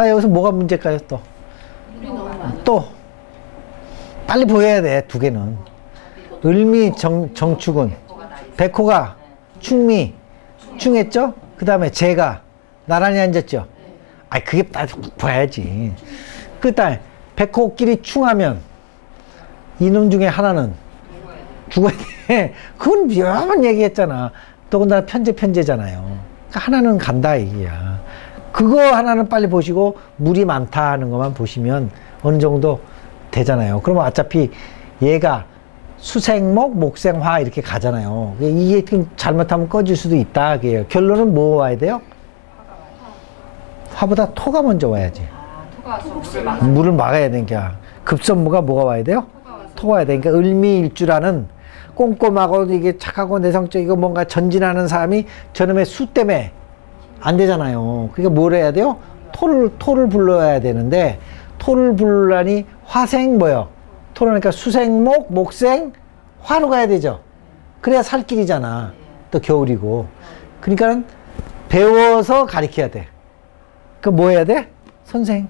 자, 여기서 뭐가 문제일까요, 또? 또. 빨리 보여야 돼, 두 개는. 을미, 정축은. 백호가 충미, 충했죠? 그 다음에 재가 나란히 앉았죠? 아이, 그게 딱 봐야지. 그 다음에 백호끼리 충하면 이놈 중에 하나는 죽어야 돼. 그건 여러 번 얘기했잖아. 더군다나 편제잖아요. 그러니까 하나는 간다, 얘기야. 그거 하나는 빨리 보시고 물이 많다 하는 것만 보시면 어느 정도 되잖아요. 그러면 어차피 얘가 수생목, 목생화 이렇게 가잖아요. 이게 잘못하면 꺼질 수도 있다. 그게요. 결론은 뭐 와야 돼요? 화보다 토가 먼저 와야지. 물을 막아야 되니까. 급선무가 뭐가 와야 돼요? 토가 와야 되니까 을미일주라는 꼼꼼하고 이게 착하고 내성적이고 뭔가 전진하는 사람이 저놈의 수 때문에 안 되잖아요. 그러니까 뭘 해야 돼요? 토를 불러야 되는데 토를 부르려니 화생 뭐요? 토라니까 수생목, 목생, 화로 가야 되죠. 그래야 살 길이잖아. 또 겨울이고. 그러니까 배워서 가르쳐야 돼. 그럼 뭐 해야 돼? 선생.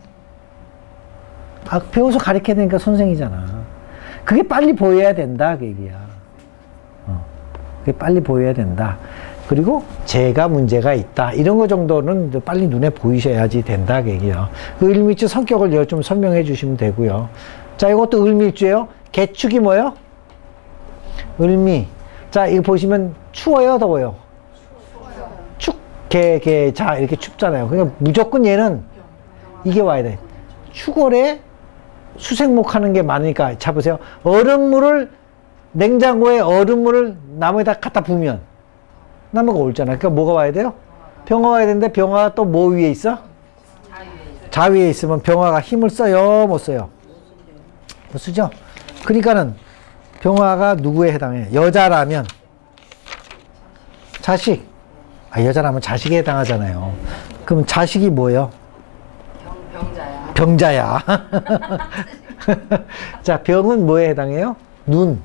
아, 배워서 가르쳐야 되니까 선생이잖아. 그게 빨리 보여야 된다, 그 얘기야. 그게 빨리 보여야 된다. 그리고 제가 문제가 있다. 이런 거 정도는 빨리 눈에 보이셔야지 된다, 그 얘기예요. 그 을미일주 성격을 좀 설명해 주시면 되고요. 자, 이것도 을미일주예요. 개축이 뭐예요? 을미. 자, 이거 보시면 추워요, 더워요? 축, 개. 자, 이렇게 춥잖아요. 그러니까 무조건 얘는 이게 와야 돼. 축월에 수생목 하는 게 많으니까. 자, 보세요. 냉장고에 얼음물을 나무에다 갖다 부으면 나무가 옳잖아. 그러니까 뭐가 와야 돼요? 병화 와야 되는데 병화가 또 뭐 위에 있어? 자 위에 있으면 병화가 힘을 써요, 못 써요? 못 쓰죠? 그러니까는 병화가 누구에 해당해? 여자라면 자식. 아, 여자라면 자식에 해당하잖아요. 그럼 자식이 뭐예요? 병자야. 자, 병은 뭐에 해당해요? 눈.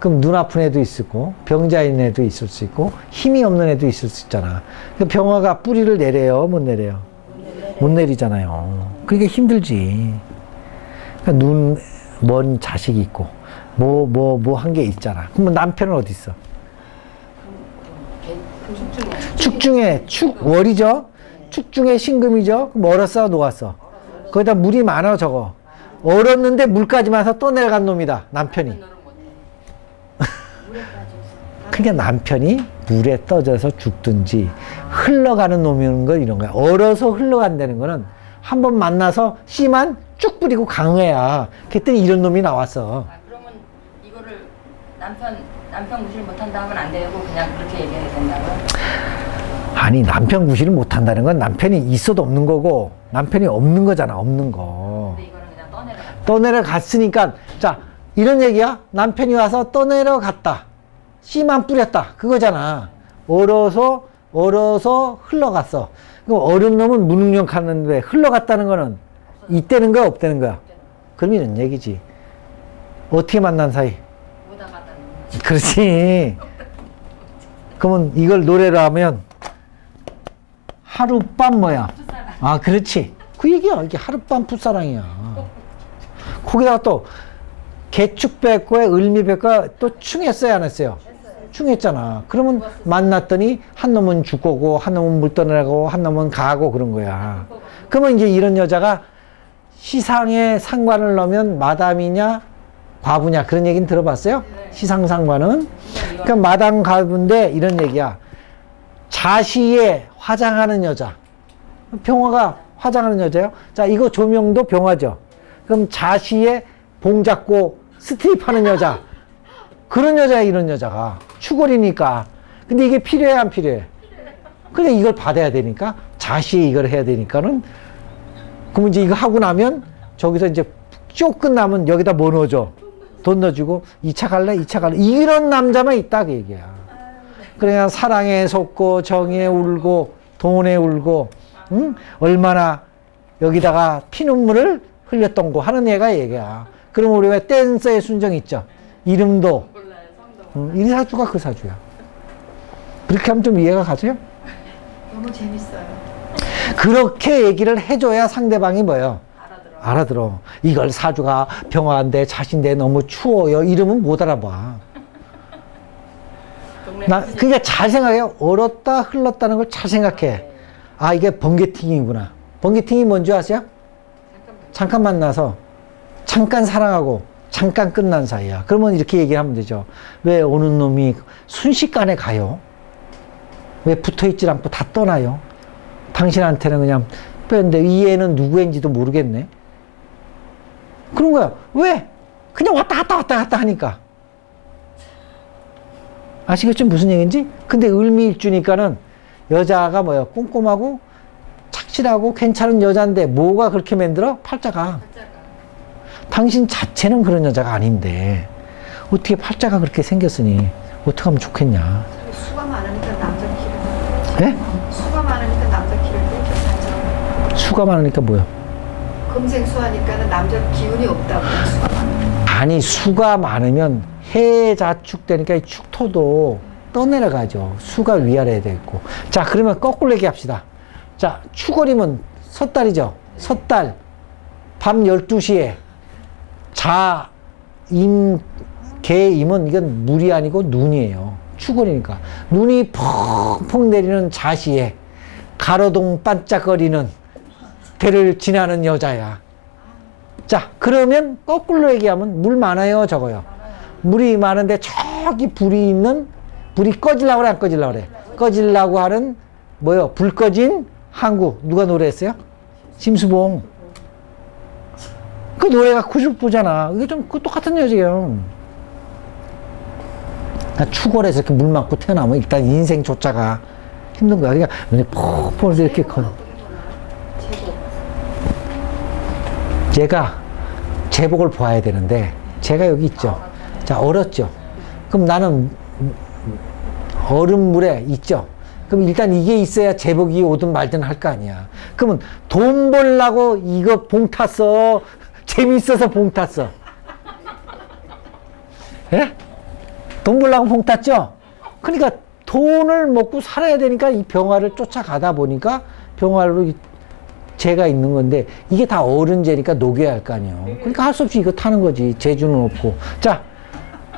그럼 눈 아픈 애도 있고 병자인 애도 있을 수 있고 힘이 없는 애도 있을 수 있잖아. 병화가 뿌리를 내려요, 못 내려요? 못 내리잖아요. 그러니까 힘들지. 그러니까 눈 먼 자식이 있고 뭐 한 게 있잖아. 그러면 남편은 어디 있어? 축중에 축월이죠. 축중에 신금이죠. 그럼 얼었어, 녹았어? 거기다 물이 많아, 저거. 얼었는데 물까지 마서 또 내려간 놈이다, 남편이. 그러니까 남편이 물에 떠져서 죽든지 흘러가는 놈인 거 이런 거야. 얼어서 흘러간다는 거는 한 번 만나서 씨만 쭉 뿌리고 강해야. 그랬더니 이런 놈이 나왔어. 아, 그러면 이거를 남편 구실 못한다 하면 안 되고 그냥 그렇게 얘기해야 된다고요? 아니, 남편 구실을 못한다는 건 남편이 있어도 없는 거고 남편이 없는 거잖아, 없는 거. 근데 이거는 그냥 떠내려갔으니까. 자, 이런 얘기야. 남편이 와서 떠내려갔다. 씨만 뿌렸다. 그거잖아. 얼어서 흘러갔어. 그럼 어른 놈은 무능력하는데 흘러갔다는 거는 있다는 거야, 없다는 거야? 그럼 이런 얘기지. 어떻게 만난 사이? 오다 갔다. 그렇지. 그러면 이걸 노래로 하면 하룻밤 뭐야? 아, 그렇지. 그 얘기야. 이게 하룻밤 풋사랑이야. 거기다가 또 개축백과의 을미백과 또 충했어요, 안 했어요? 충했잖아. 그러면 만났더니 한 놈은 죽고 한 놈은 물 떠나고 한 놈은 가고 그런 거야. 그러면 이제 이런 여자가 시상에 상관을 넣으면 마담이냐 과부냐 그런 얘기는 들어봤어요? 시상상관은? 그러니까 마담 과부인데 이런 얘기야. 자시에 화장하는 여자. 병화가 화장하는 여자예요? 자, 이거 조명도 병화죠. 그럼 자시에 봉 잡고 스트립하는 여자. 그런 여자야, 이런 여자가. 추골이니까. 근데 이게 필요해, 안 필요해? 근데 이걸 받아야 되니까, 자시에 이걸 해야 되니까는, 그럼 이제 이거 하고 나면, 저기서 이제 쭉 끝나면 여기다 뭐 넣어줘? 돈 넣어주고, 2차 갈래? 2차 갈래? 이런 남자만 있다, 그 얘기야. 그냥 사랑에 속고, 정에 울고, 돈에 울고, 응? 얼마나 여기다가 피눈물을 흘렸던 거 하는 애가 얘기야. 그럼 우리 왜 댄서의 순정 있죠? 이름도. 이 사주가 그 사주야. 그렇게 하면 좀 이해가 가세요? 너무 재밌어요. 그렇게 얘기를 해줘야 상대방이 뭐예요? 알아들어. 알아들어. 이걸 사주가 병화인데 자신데 너무 추워요. 이러면 못 알아봐. 그러니까 잘 생각해요. 얼었다 흘렀다는 걸 잘 생각해. 아, 이게 번개팅이구나. 번개팅이 뭔지 아세요? 잠깐 만나서 잠깐 사랑하고 잠깐 끝난 사이야. 그러면 이렇게 얘기하면 되죠. 왜 오는 놈이 순식간에 가요? 왜 붙어있질 않고 다 떠나요? 당신한테는 그냥 뺐는데 이 애는 누구인지도 모르겠네. 그런 거야. 왜? 그냥 왔다 갔다 왔다 갔다 하니까. 아시겠죠? 무슨 얘기인지? 근데 을미일주니까는 여자가 뭐야? 꼼꼼하고 착실하고 괜찮은 여자인데 뭐가 그렇게 만들어? 팔자가. 당신 자체는 그런 여자가 아닌데 어떻게 팔자가 그렇게 생겼으니 어떻게 하면 좋겠냐. 수가 많으니까 남자 키를. 예? 수가 많으니까 남자 키를 뺏겨 살잖아. 수가 많으니까 뭐요? 금생수하니까는 남자 기운이 없다고. 수가 많으니까. 아니, 수가 많으면 해자축 되니까 이 축토도 떠내려가죠. 수가 위아래에 돼 있고. 자, 그러면 거꾸로 얘기합시다. 자, 축월이면 섣달이죠. 섣달. 밤 12시에 자임, 개임은 이건 물이 아니고 눈이에요. 축월이니까. 눈이 펑펑 내리는 자시에 가로등 반짝거리는 배를 지나는 여자야. 자, 그러면 거꾸로 얘기하면 물 많아요, 적어요? 물이 많은데 저기 불이 있는, 불이 꺼지려고 그래, 안 꺼지려고 그래? 꺼지려고 하는 뭐요? 불 꺼진 항구. 누가 노래했어요? 심수봉. 그 노래가 99잖아. 이게 좀 똑같은 여자예요. 축월해서 이렇게 물 맞고 태어나면 일단 인생조차가 힘든 거야. 그러니까 눈이 퍽퍽 이렇게 커. 제가 제복을 보아야 되는데 제가 여기 있죠. 자, 얼었죠. 그럼 나는 얼음물에 있죠. 그럼 일단 이게 있어야 제복이 오든 말든 할 거 아니야. 그러면 돈 벌라고 이거 봉 탔어? 재밌어서 봉 탔어? 예? 돈 벌라고 봉 탔죠? 그러니까 돈을 먹고 살아야 되니까 이 병화를 쫓아가다 보니까 병화로 재가 있는 건데 이게 다 어른재니까 녹여야 할 거 아니에요. 그러니까 할 수 없이 이거 타는 거지. 재주는 없고. 자,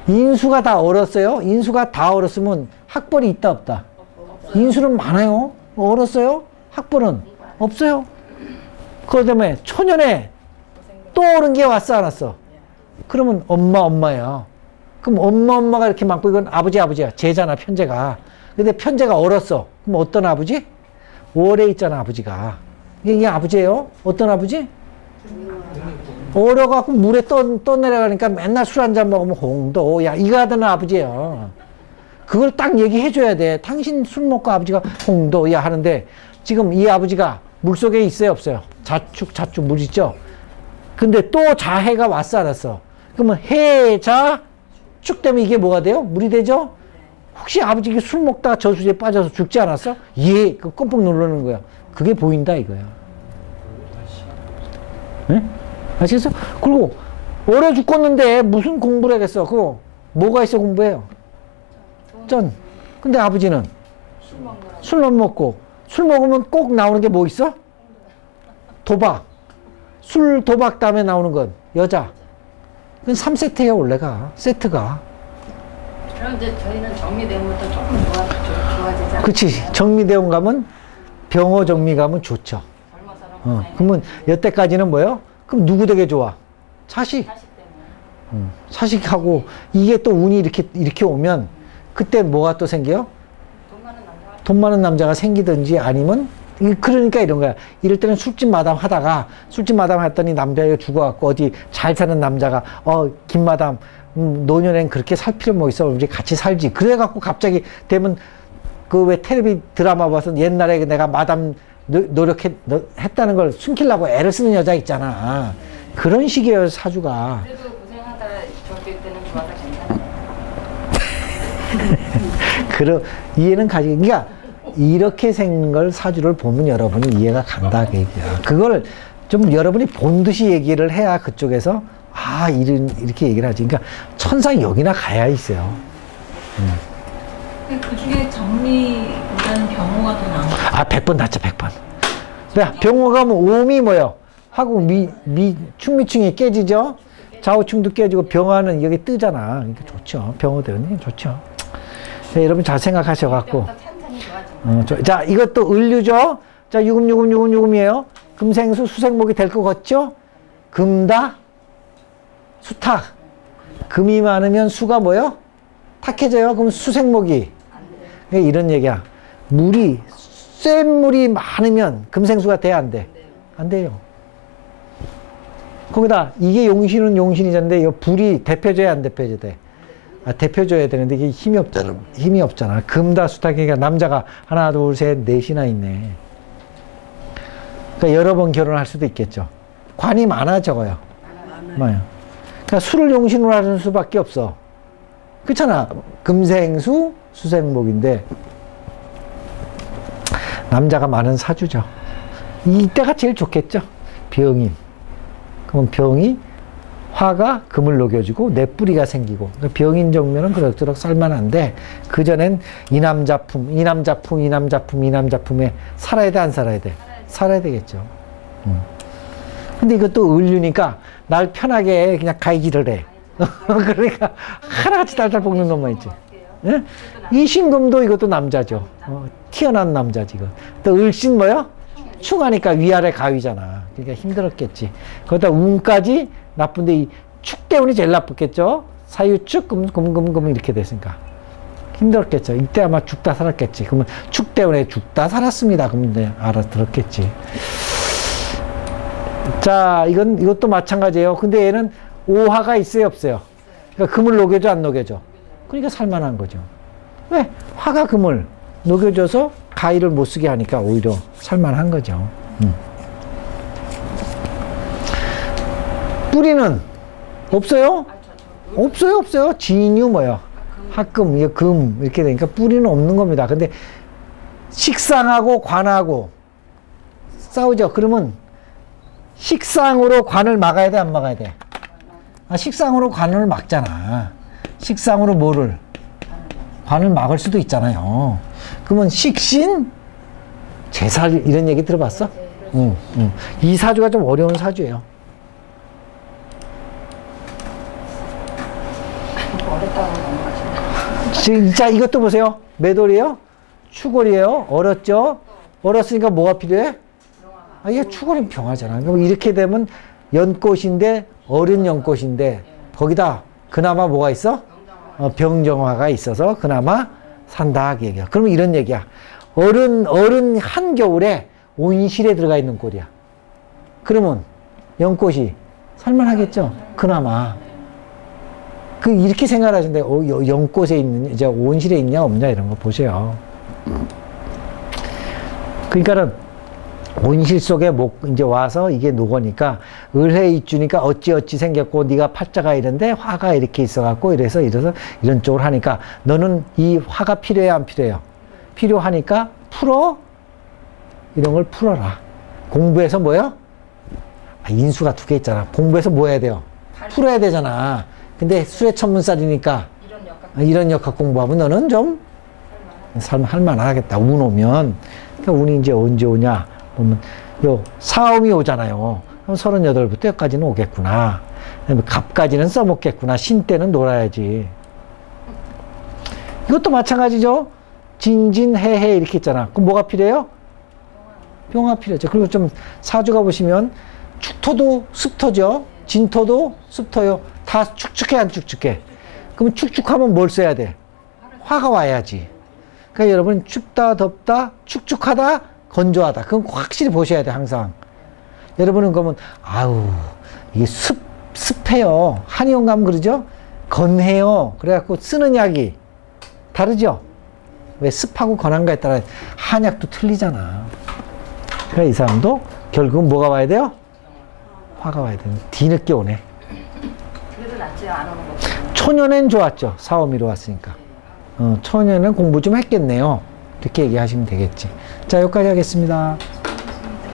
인수가 다 얼었어요. 인수가 다 얼었으면 학벌이 있다 없다? 인수는 많아요. 얼었어요. 학벌은 없어요. 그 다음에 초년에 또 얼은 게 왔어 안 왔어? 그러면 엄마야. 그럼 엄마가 이렇게 많고 이건 아버지야. 재잖아, 편재가. 근데 편재가 얼었어. 그럼 어떤 아버지? 월에 있잖아, 아버지가. 이게 아버지예요? 어떤 아버지? 얼어갖고 물에 떠내려가니까 맨날 술 한잔 먹으면 홍도야 이거 하던 아버지예요. 그걸 딱 얘기해줘야 돼. 당신 술 먹고 아버지가 홍도야 하는데 지금 이 아버지가 물속에 있어요 없어요? 자축 물 있죠? 근데 또 자해가 왔어 안 왔어? 그러면 해자축 때문에 이게 뭐가 돼요? 물이 되죠? 혹시 아버지가 술 먹다가 저수지에 빠져서 죽지 않았어? 예, 그 껌뻑 누르는 거야. 그게 보인다 이거야. 네? 아시겠어? 그리고 얼어 죽겠는데 무슨 공부를 하겠어? 그거 뭐가 있어 공부해요? 전. 근데 아버지는 술 못 먹고 술 먹으면 꼭 나오는 게 뭐 있어? 도박. 술 도박 다음에 나오는 건 여자. 그건 3세트예요 원래가. 세트가. 그럼 이제 저희는 정미대원부터 조금 좋아지잖아요. 그렇지. 정미대원 가면 병어 정미 가면 좋죠. 그러면 여태까지는 뭐예요? 그럼 누구 되게 좋아? 자식. 자식하고 이게 또 운이 이렇게 오면 그때 뭐가 또 생겨요? 돈 많은 남자가 생기든지 아니면 그러니까 이런 거야. 이럴 때는 술집 마담 하다가 술집 마담 했더니 남자가 죽어갖고 어디 잘 사는 남자가 김 마담 노년엔 그렇게 살 필요 뭐 있어? 우리 같이 살지. 그래갖고 갑자기 되면 그 왜 텔레비 드라마 봐서 옛날에 내가 마담 했다는 걸 숨기려고 애를 쓰는 여자 있잖아. 그런 식이에요 사주가. 그래도 고생하다 저길 때는 좋아서 괜찮아요. 이해는 가지. 그러니까 이렇게 생긴 걸 사주를 보면 여러분이 이해가 간다 그 얘기야. 그걸 좀 여러분이 본 듯이 얘기를 해야 그쪽에서 이렇게 얘기를 하지. 그러니까 천사 여기나 가야 있어요. 그 중에 정리보다는 병호가 더 나은 것 같아요. 100번 낫죠, 100번. 병호 가면 오음이 뭐요? 화국 충미충이 깨지죠? 좌우충도 깨지고 병화는 여기 뜨잖아. 이게 좋죠. 병호대는 좋죠. 자, 여러분 잘 생각하셔갖고. 자, 이것도 을류죠? 자, 유금이에요. 금생수, 수생목이 될 것 같죠? 금다, 수탁. 금이 많으면 수가 뭐요? 탁해져요. 그럼 수생목이. 그러니까 이런 얘기야. 센 물이 많으면 금생수가 돼, 안 돼? 안 돼요. 거기다 이게 용신은 용신이잖는데 이거 불이 대표줘야 안 대표줘야 돼? 대표줘야 되는데 이게 힘이 없잖아. 금다 수탁이니까 남자가 하나, 둘, 셋, 넷이나 있네. 그러니까 여러 번 결혼할 수도 있겠죠. 관이 많아, 적어요? 많아요. 그러니까 수를 용신으로 하는 수밖에 없어. 그렇잖아. 금생수, 수생목인데 남자가 많은 사주죠. 이때가 제일 좋겠죠. 병인. 그럼 병이 화가 금을 녹여주고 내 뿌리가 생기고 병인 정면은 그럭저럭 살만한데 그전엔 이남자품에 살아야 돼, 안 살아야 돼? 살아야 되겠죠. 근데 이것도 을류니까 날 편하게 그냥 가이기를 해. 그러니까 하나같이 달달 볶는 놈만 있지. 예? 이 신금도 이것도 남자죠. 튀어난 남자지. 이거. 또 을신 뭐요? 충하니까 위아래 가위잖아. 그러니까 힘들었겠지. 거기다 운까지 나쁜데 이 축 때문에 제일 나쁘겠죠. 사유축 금 이렇게 됐으니까 힘들었겠죠. 이때 아마 죽다 살았겠지. 그러면 축 때문에 죽다 살았습니다. 그러면 이제 알아들었겠지. 자, 이것도 마찬가지예요. 근데 얘는 오화가 있어요, 없어요? 그러니까 금을 녹여줘, 안 녹여줘? 그러니까 살만한 거죠. 왜? 화가 금을 녹여줘서 가위를 못 쓰게 하니까 오히려 살만한 거죠. 뿌리는 없어요? 없어요. 진유 뭐요? 합금, 이게 금 이렇게 되니까 뿌리는 없는 겁니다. 근데 식상하고 관하고 싸우죠. 그러면 식상으로 관을 막아야 돼, 안 막아야 돼? 식상으로 관을 막잖아. 식상으로 뭐를? 관을 막을 수도 있잖아요. 그러면 식신, 제살 이런 얘기 들어봤어? 응. 이 사주가 좀 어려운 사주예요. 자, 이것도 보세요. 매돌이에요? 추골이에요? 얼었죠? 얼었으니까 뭐가 필요해? 이게 추골이면 병하잖아. 그럼 이렇게 되면 연꽃인데, 어른 연꽃인데, 거기다 그나마 뭐가 있어? 병정화가 있어서 그나마 산다. 그 얘기야. 그러면 이런 얘기야. 어른 한겨울에 온실에 들어가 있는 꼴이야. 그러면 연꽃이 살만하겠죠? 그나마. 이렇게 생각하시는데, 연꽃에 있는, 이제 온실에 있냐, 없냐, 이런 거 보세요. 그러니까는, 온실 속에 이제 와서 이게 녹으니까, 을해 입주니까 어찌 생겼고, 네가 팔자가 이런데, 화가 이렇게 있어갖고, 이래서 이런 쪽으로 하니까, 너는 이 화가 필요해요, 안 필요해요? 필요하니까, 풀어? 이런 걸 풀어라. 공부해서 뭐요? 인수가 2개 있잖아. 공부해서 뭐 해야 돼요? 풀어야 되잖아. 근데 수레천문살이니까 이런 역학 공부하면 너는 좀 할만하겠다. 운 오면. 그러니까 운이 이제 언제 오냐 보면 요 사음이 오잖아요. 그럼 38부터 여기까지는 오겠구나. 그다음에 갑까지는 써먹겠구나. 신 때는 놀아야지. 이것도 마찬가지죠. 진진 해해 이렇게 있잖아. 그럼 뭐가 필요해요? 병화 필요하죠. 그리고 좀 사주가 보시면 축토도 습토죠. 진토도 습토요. 다 축축해, 안 축축해? 그러면 축축하면 뭘 써야 돼? 화가 와야지. 그러니까 여러분 춥다, 덥다, 축축하다, 건조하다. 그건 확실히 보셔야 돼, 항상. 여러분은 그러면 이게 습해요. 한의원 가면 그러죠? 건해요. 그래갖고 쓰는 약이 다르죠? 왜 습하고 건한가에 따라 한약도 틀리잖아. 그러니까 이 사람도 결국은 뭐가 와야 돼요? 화가 와야 되는. 뒤늦게 오네. 그래도 낫지 안 오는 거. 초년엔 좋았죠. 사오미로 왔으니까. 초년엔 공부 좀 했겠네요. 이렇게 얘기하시면 되겠지. 자, 여기까지 하겠습니다.